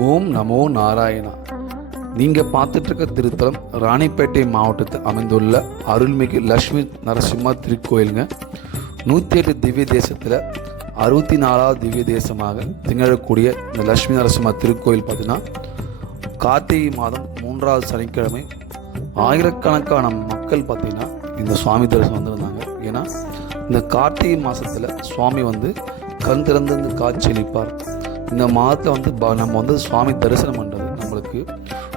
ஓம் நமோ நாராயணா. நீங்கள் பார்த்துட்ருக்க திருத்தலம் ராணிப்பேட்டை மாவட்டத்தில் அமைந்துள்ள அருள்மிகு லக்ஷ்மி நரசிம்ம திருக்கோயிலுங்க. நூற்றி எட்டு திவ்ய தேசத்தில் அறுபத்தி நாலாவது திவ்ய தேசமாக திகழக்கூடிய இந்த லக்ஷ்மி நரசிம்ம திருக்கோயில் பார்த்தீங்கன்னா கார்த்திகை மாதம் மூன்றாவது சனிக்கிழமை ஆயிரக்கணக்கான மக்கள் பார்த்திங்கன்னா இந்த சுவாமி தரிசனம் வந்திருந்தாங்க. ஏன்னா இந்த கார்த்திகை மாதத்தில் சுவாமி வந்து கண் திறந்து காட்சி காட்சியளிப்பார் இந்த மாதத்தில் வந்து ப- நம்ம வந்து சுவாமி தரிசனம் பண்ணுறது நம்மளுக்கு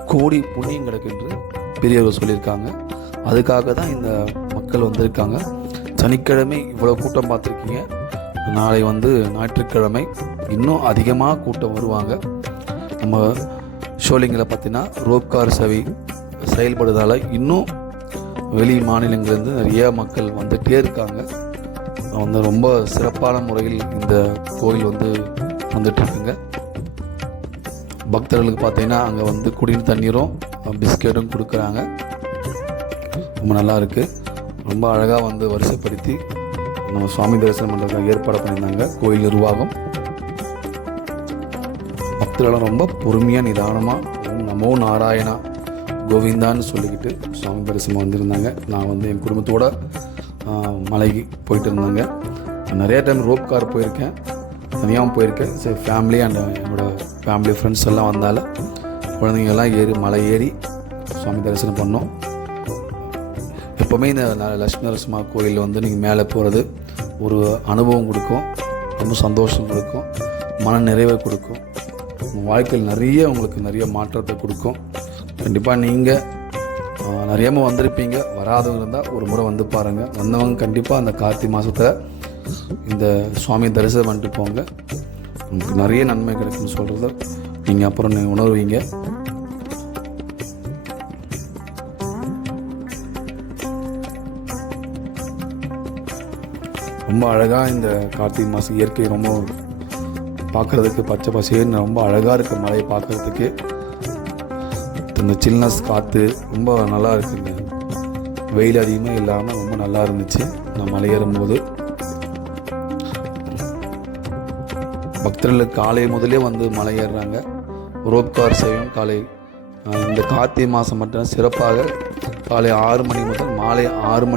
கோடி புண்ணியம் கிடைக்குன்று பெரியவர்கள் சொல்லியிருக்காங்க. அதுக்காக தான் இந்த மக்கள் வந்திருக்காங்க. சனிக்கிழமை இவ்வளோ கூட்டம் பார்த்துருக்கீங்க. நாளை வந்து ஞாயிற்றுக்கிழமை இன்னும் அதிகமாக கூட்டம் வருவாங்க. நம்ம ஷோலிங்கில் பார்த்தீங்கன்னா ரோப்கார் சவி செயல்படுறதால இன்னும் வெளி மாநிலங்கள்லேருந்து நிறைய மக்கள் வந்துகிட்டே இருக்காங்க. வந்து ரொம்ப சிறப்பான முறையில் இந்த கோயில் வந்து வந்துட்டுருக்குங்க. பக்தர்களுக்கு பார்த்தீங்கன்னா அங்கே வந்து குடிநீர் தண்ணீரும் பிஸ்கெட்டும் கொடுக்குறாங்க. ரொம்ப நல்லா இருக்குது ரொம்ப அழகாக வந்து வரிசைப்படுத்தி நம்ம சுவாமி தரிசனம் பண்ணுறதுக்கு ஏற்பாடு பண்ணியிருந்தாங்க. கோயில் நிர்வாகம் பக்தர்களும் ரொம்ப பொறுமையாக நிதானமாக நமோ நாராயணா கோவிந்தான்னு சொல்லிக்கிட்டு சுவாமி தரிசனம் வந்திருந்தாங்க. நான் வந்து என் குடும்பத்தோட மலைக்கு போயிட்டு இருந்தாங்க. நிறையா நிறைய டைம் ரோப் கார் போயிருக்கேன். தனியாகவும் போயிருக்கேன். சரி ஃபேமிலி அண்ட் uh, என்னோட ஃபேமிலி ஃப்ரெண்ட்ஸ் எல்லாம் வந்தால குழந்தைங்கள்லாம் ஏறி மலை ஏறி சுவாமி தரிசனம் பண்ணோம். எப்போவுமே இந்த லட்சுமி நரசிம்மா கோயில் வந்து நீங்கள் மேலே போகிறது ஒரு அனுபவம் கொடுக்கும். ரொம்ப சந்தோஷம் கொடுக்கும். மன நிறைவை கொடுக்கும். உங்கள் வாழ்க்கையில் நிறைய உங்களுக்கு நிறைய மாற்றத்தை கொடுக்கும். கண்டிப்பாக நீங்கள் நிறையமாக வந்திருப்பீங்க. வராதவங்க இருந்தால் ஒரு முறை வந்து பாருங்கள் வந்தவங்க கண்டிப்பாக அந்த கார்த்திகை மாதத்தில் இந்த சுவாமி தரிசனம் பண்ணிட்டு போங்க. உங்களுக்கு நிறைய நன்மை கிடைக்கும்னு சொல்கிறத நீங்கள் அப்புறம் நீங்கள் உணர்வீங்க. ரொம்ப அழகாக இந்த கார்த்திகை மாதம் இயற்கை ரொம்ப பார்க்குறதுக்கு பச்சை பசேன்னு ரொம்ப அழகாக இருக்குது மலையை பார்க்குறதுக்கு. இந்த சில்னஸ் காற்று ரொம்ப நல்லா இருக்குங்க. வெயில் அதிகமாக இல்லாமல் ரொம்ப நல்லா இருந்துச்சு. நான் மலை ஏறும்போது பக்தர்கள் காலை முதலே வந்து மலை ஏறுறாங்க ரோப்கார் சேவையும் காலை இந்த கார்த்திகை மாதம் மட்டும் சிறப்பாக காலை ஆறு மணி முதல் மாலை ஆறு மணி